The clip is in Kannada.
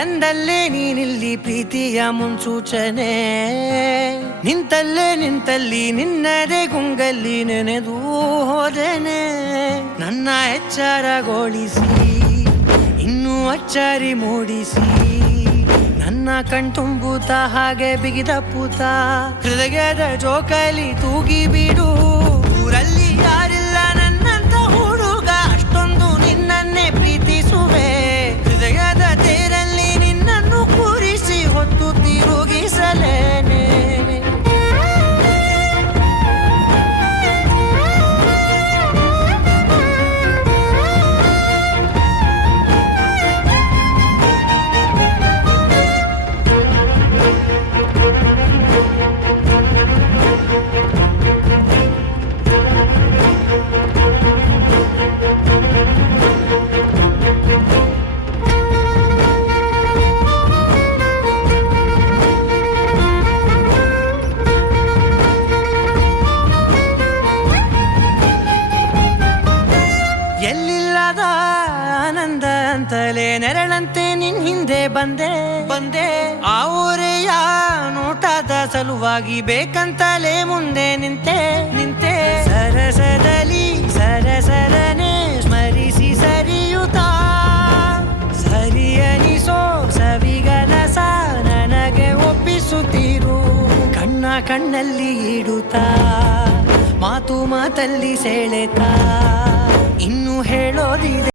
ತಂದಲ್ಲೇ ನೀನಿಲ್ಲಿ ಪ್ರೀತಿಯ ಮುನ್ಸೂಚನೆ, ನಿಂತಲ್ಲಿ ನಿನ್ನದೇ ಗುಂಗಲ್ಲಿ ನೆನೆದು ಹೋದೆನೆ. ನನ್ನ ಎಚ್ಚರಗೊಳಿಸಿ ಇನ್ನೂ ಅಚ್ಚರಿ ಮೂಡಿಸಿ, ನನ್ನ ಕಣ್ತುಂಬುತ್ತ ಹಾಗೆ ಬಿಗಿದ ಪೂತ ಹೃದಯದ ಜೋಕಾಲಿ ತೂಗಿ ಬಿಡು. ಊರಲ್ಲಿ ಯಾರಿಲ್ಲ ನನ್ನಂತ ಹುಡುಗ, ಅಷ್ಟೊಂದು ನಿನ್ನನ್ನೇ ಪ್ರೀತಿಸುವೆ. ಹೃದಯದ ತೇರಲ್ಲಿ ನಿನ್ನನ್ನು ಕೂರಿಸಿ ಹೊತ್ತು ತಿರುಗಿಸಲೇನೆ. ಎಲ್ಲಿಲ್ಲದ ಆನಂದ ಅಂತಲೇ ನೆರಳಂತೆ ನಿನ್ ಹಿಂದೆ ಬಂದೆ. ಆ ಊರೆಯ ನೋಟದ ಸಲುವಾಗಿ ಬೇಕಂತಲೇ ಮುಂದೆ ನಿಂತೆ. ಸರಸರನೆ ಸ್ಮರಿಸಿ ಸರಿಯುತ್ತಾ, ಸರಿಯನಿಸೋ ಸವಿಗನಸ ನನಗೆ ಒಪ್ಪಿಸುತ್ತೀರು. ಕಣ್ಣಲ್ಲಿ ಇಡುತ್ತಾ, ಮಾತಲ್ಲಿ ಸೆಳೆತಾ, ಇನ್ನು ಹೇಳೋದಿದೆ.